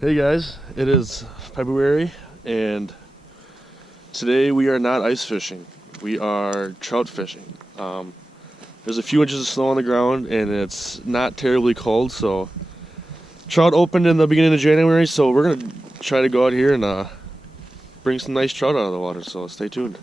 Hey guys, it is February and today we are not ice fishing. We are trout fishing. There's a few inches of snow on the ground and it's not terribly cold, so trout opened in the beginning of January, so we're gonna try to go out here and bring some nice trout out of the water, so stay tuned.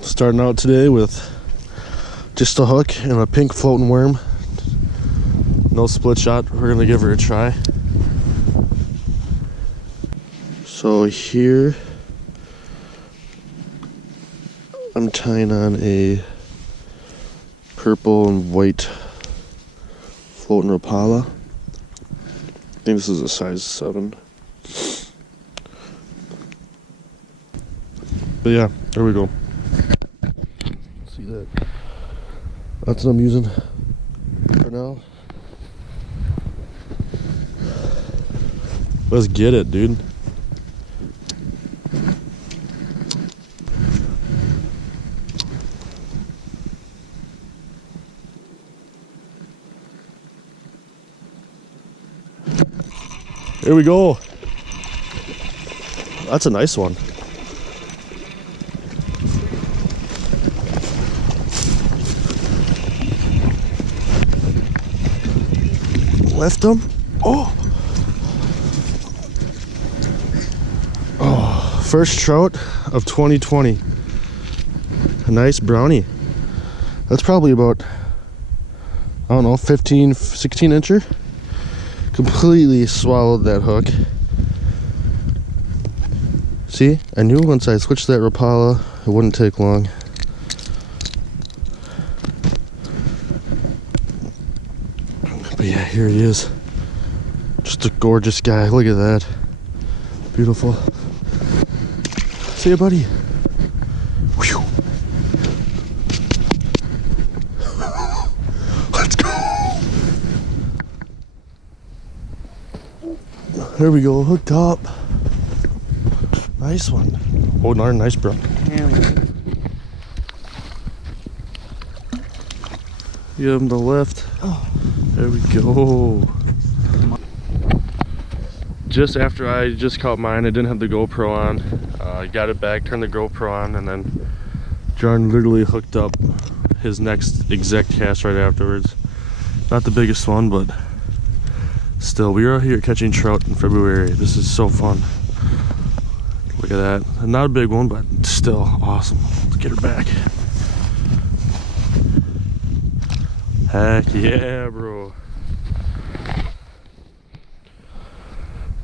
Starting out today with just a hook and a pink floating worm. No split shot. We're gonna give her a try. So here I'm tying on a purple and white floating Rapala. I think this is a size 7. But yeah, there we go. See that? That's what I'm using for now. Let's get it, dude. Here we go. That's a nice one. Left him. Oh, first trout of 2020. A nice brownie. That's probably about, I don't know, 15, 16 incher. Completely swallowed that hook. See, I knew once I switched that Rapala, it wouldn't take long. But yeah, here he is. Just a gorgeous guy. Look at that. Beautiful. See ya, buddy. Whew. Let's go. There we go. Hooked up. Nice one. Oh, another nice bro. Give him the lift. Oh. There we go. Just after I just caught mine, I didn't have the GoPro on. I got it back, turned the GoPro on, and then John literally hooked up his next exact cast right afterwards. Not the biggest one, but still, we are out here catching trout in February. This is so fun. Look at that. Not a big one, but still awesome. Let's get her back. Heck yeah, bro.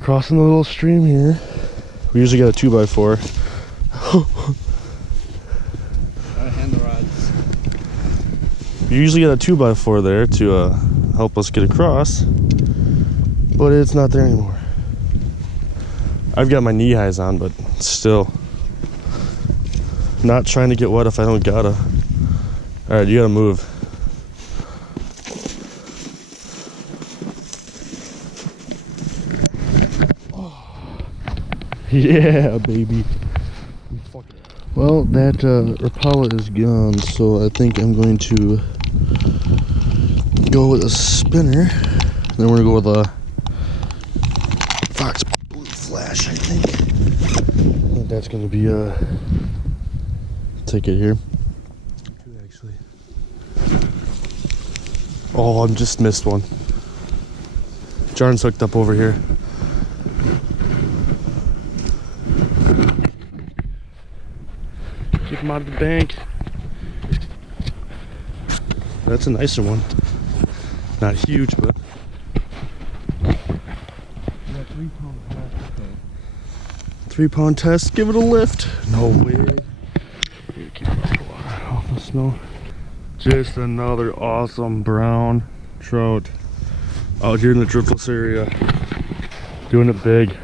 Crossing the little stream here. We usually got a 2x4. Hand the rods. We usually got a 2x4 there to help us get across, but it's not there anymore. I've got my knee highs on, but still. Not trying to get wet if I don't gotta. Alright, you gotta move. Yeah, baby. Well, that Rapala is gone, so I think I'm going to go with a spinner. Then we're gonna go with a Fox Blue Flash, I think. That's gonna be a ticket here. Actually. Oh, I just missed one. Jarn's hooked up over here. Keep him out of the bank. That's a nicer one. Not huge, but. 3-pound test. Give it a lift. No way. Keep the water off the snow. Just another awesome brown trout out here in the Driftless area. Doing it big.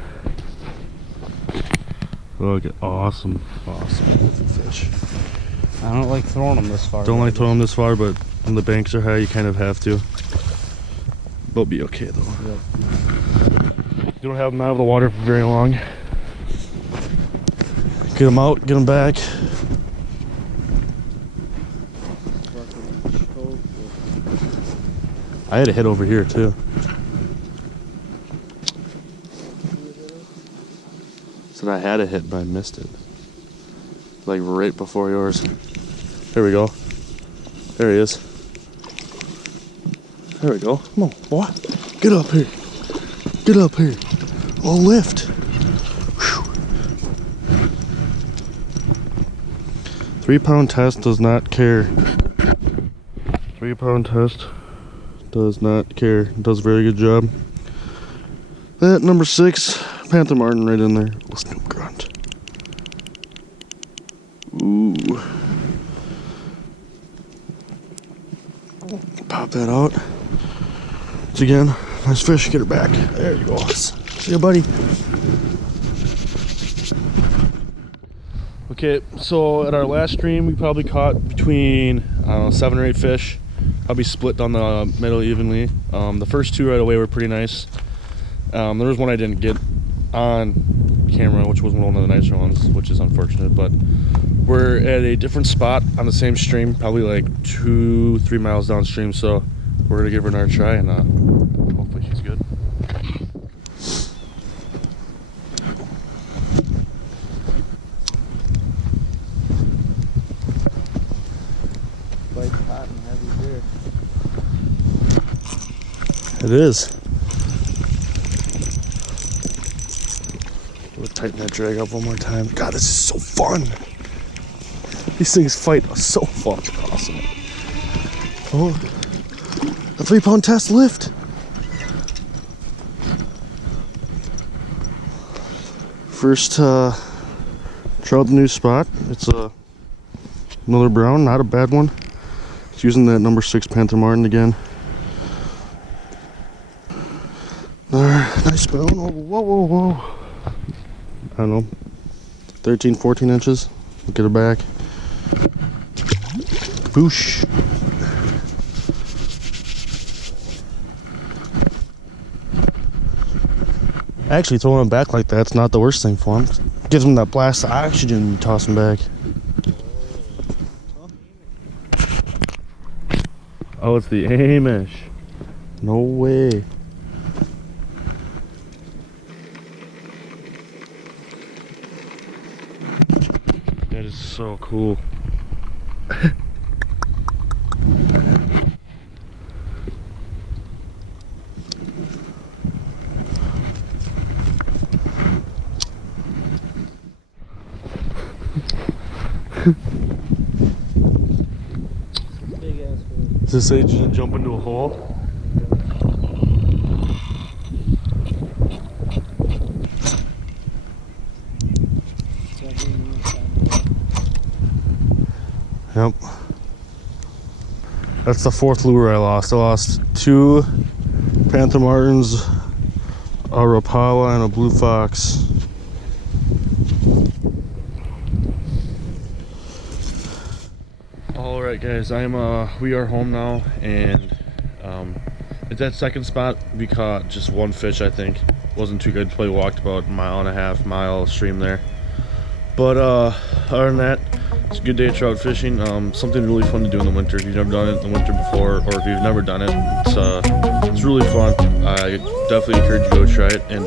Look at awesome fish. I don't like throwing them this far. Don't like throwing them this far, but when the banks are high, you kind of have to. They'll be okay though. Yep. You don't have them out of the water for very long. Get them out, get them back. I had a hit over here too. Said I had a hit, but I missed it. Like right before yours. There we go. There he is. There we go. Come on, boy. Get up here. Get up here. Oh, lift. Whew. 3 pound test does not care. 3 pound test does not care. Does a very good job. That number 6, Panther Martin right in there. Listen to him grunt. Ooh. Pop that out. Once again, nice fish. Get her back. There you go. See ya, buddy. Okay, so at our last stream, we probably caught between, I don't know, 7 or 8 fish. Probably split down the middle evenly. The first 2 right away were pretty nice. There was one I didn't get on camera, which was one of the nicer ones, which is unfortunate, but we're at a different spot on the same stream, probably like 2-3 miles downstream, so we're gonna give her another try, and hopefully she's good. Quite hot and heavy here. It is. We'll tighten that drag up one more time. God, this is so fun. These things fight are so fucking awesome. Oh, the 3 pound test lift. First trout the new spot. It's another brown, not a bad one. It's using that number 6 Panther Martin again. Nice brown. Oh, whoa, whoa, whoa. I don't know, 13, 14 inches. Get her back. Boosh. Actually, throwing them back like that's not the worst thing for them. Gives them that blast of oxygen and you toss them back. Oh, it's the Amish. No way. That is so cool. Big ass hole. Does this say just jump into a hole? Yep. That's the 4th lure I lost. I lost 2 Panther Martins, a Rapala, and a Blue Fox. Alright guys, we are home now, and at that second spot we caught just 1 fish, I think. Wasn't too good. Probably walked about a mile and a half mile stream there. But other than that, it's a good day of trout fishing. Something really fun to do in the winter. If you've never done it in the winter before, or if you've never done it, it's really fun. I definitely encourage you to go try it. And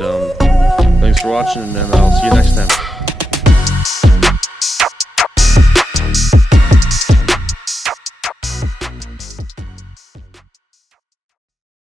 thanks for watching, and I'll see you next time.